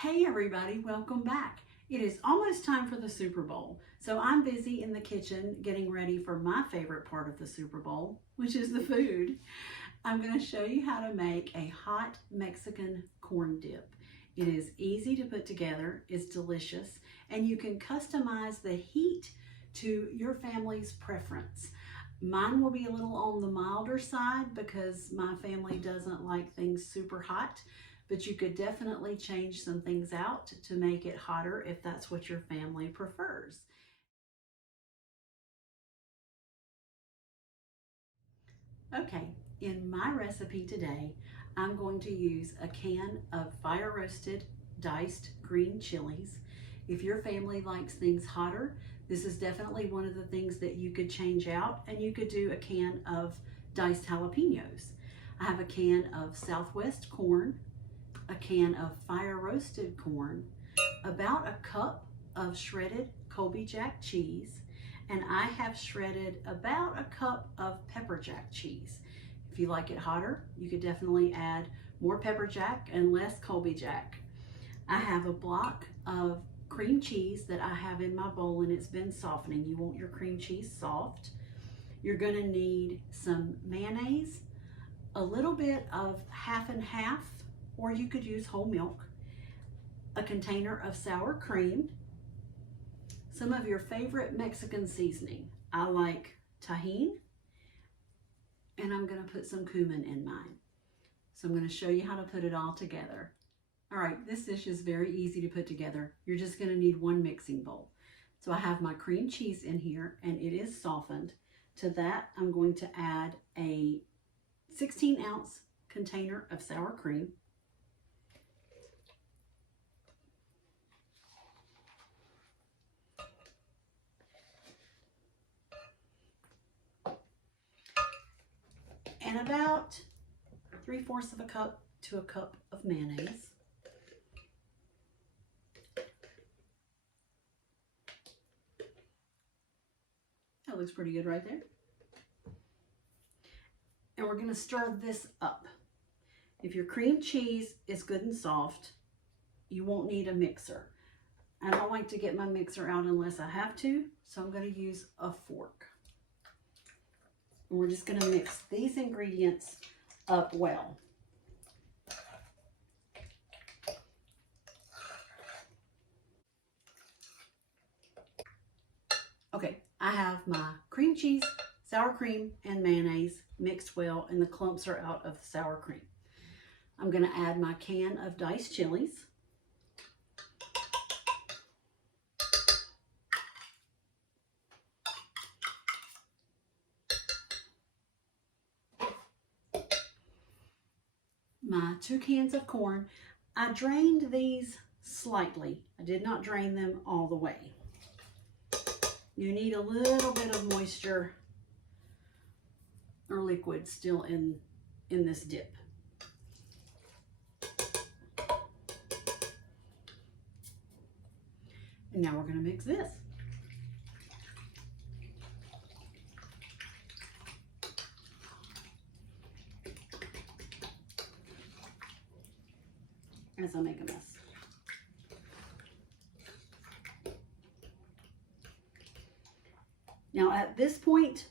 Hey everybody, welcome back. It is almost time for the Super Bowl, so I'm busy in the kitchen getting ready for my favorite part of the Super Bowl, which is the food. I'm going to show you how to make a hot Mexican corn dip. It is easy to put together, it's delicious, and you can customize the heat to your family's preference. Mine will be a little on the milder side because my family doesn't like things super hot, but you could definitely change some things out to make it hotter if that's what your family prefers. Okay, in my recipe today, I'm going to use a can of fire roasted diced green chilies. If your family likes things hotter, this is definitely one of the things that you could change out, and you could do a can of diced jalapenos. I have a can of Southwest corn, a can of fire roasted corn, about a cup of shredded Colby Jack cheese, and I have shredded about a cup of pepper jack cheese. If you like it hotter, you could definitely add more pepper jack and less Colby Jack. I have a block of cream cheese that I have in my bowl, and it's been softening. You want your cream cheese soft. You're going to need some mayonnaise, a little bit of half and half, or you could use whole milk, a container of sour cream, some of your favorite Mexican seasoning. I like tahini, and I'm going to put some cumin in mine. So I'm going to show you how to put it all together. All right, this dish is very easy to put together. You're just going to need one mixing bowl. So I have my cream cheese in here, and it is softened. To that, I'm going to add a 16-ounce container of sour cream, and about 3/4 of a cup to a cup of mayonnaise. That looks pretty good right there. And we're going to stir this up. If your cream cheese is good and soft, you won't need a mixer. I don't like to get my mixer out unless I have to, so I'm going to use a fork. And we're just going to mix these ingredients up well. Okay, I have my cream cheese, sour cream, and mayonnaise mixed well, and the clumps are out of the sour cream. I'm going to add my can of diced chilies. My 2 cans of corn. I drained these slightly. I did not drain them all the way. You need a little bit of moisture or liquid still in this dip. And now we're going to mix this. As I make a mess. Now at this point,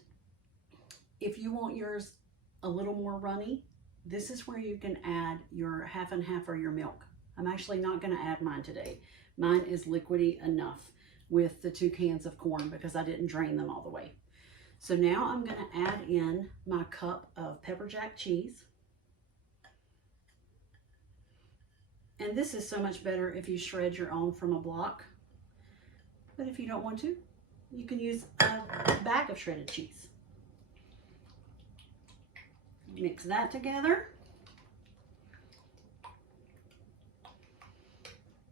if you want yours a little more runny, this is where you can add your half and half or your milk. I'm actually not going to add mine today. Mine is liquidy enough with the 2 cans of corn because I didn't drain them all the way. So now I'm going to add in my cup of pepper jack cheese. And this is so much better if you shred your own from a block. But if you don't want to, you can use a bag of shredded cheese. Mix that together.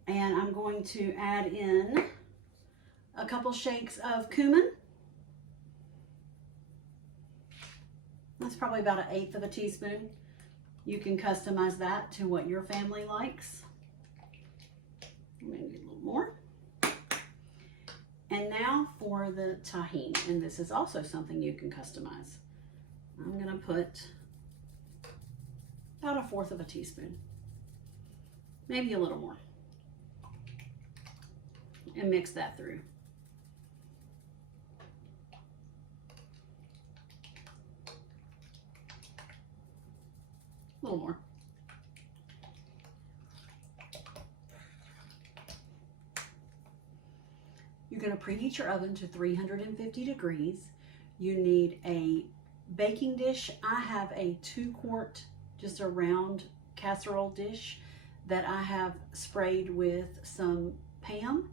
And I'm going to add in a couple shakes of cumin. That's probably about 1/8 of a teaspoon. You can customize that to what your family likes. Maybe a little more. And now for the tahini, and this is also something you can customize. I'm going to put about 1/4 of a teaspoon, maybe a little more. and mix that through. A little more. You're going to preheat your oven to 350 degrees. You need a baking dish. I have a 2-quart, just a round casserole dish that I have sprayed with some Pam,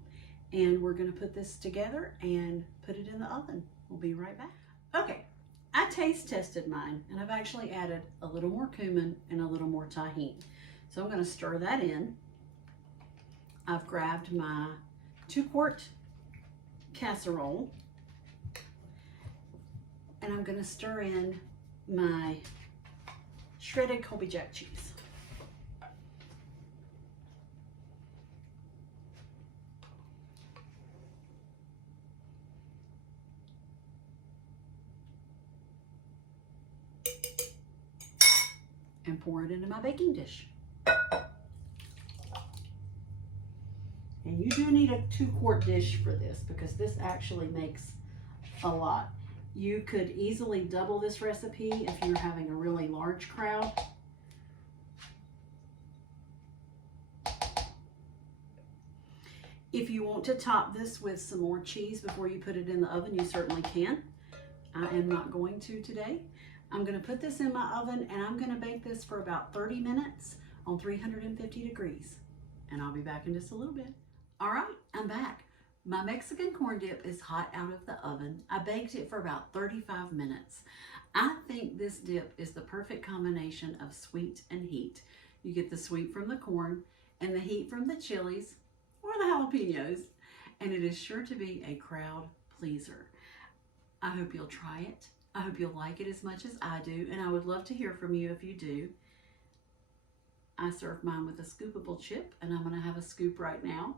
and we're going to put this together and put it in the oven. We'll be right back. Okay, I taste tested mine, and I've actually added a little more cumin and a little more tahini. So I'm going to stir that in. I've grabbed my 2-quart casserole, and I'm going to stir in my shredded Colby Jack cheese. And pour it into my baking dish. And you do need a 2-quart dish for this because this actually makes a lot. You could easily double this recipe if you're having a really large crowd. If you want to top this with some more cheese before you put it in the oven, you certainly can. I am not going to today. I'm going to put this in my oven and I'm going to bake this for about 30 minutes on 350 degrees. And I'll be back in just a little bit. All right, I'm back. My Mexican corn dip is hot out of the oven. I baked it for about 35 minutes. I think this dip is the perfect combination of sweet and heat. You get the sweet from the corn and the heat from the chilies or the jalapenos, and it is sure to be a crowd pleaser. I hope you'll try it. I hope you'll like it as much as I do, and I would love to hear from you if you do. I serve mine with a scoopable chip, and I'm going to have a scoop right now.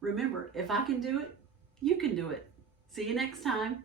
Remember, if I can do it, you can do it. See you next time.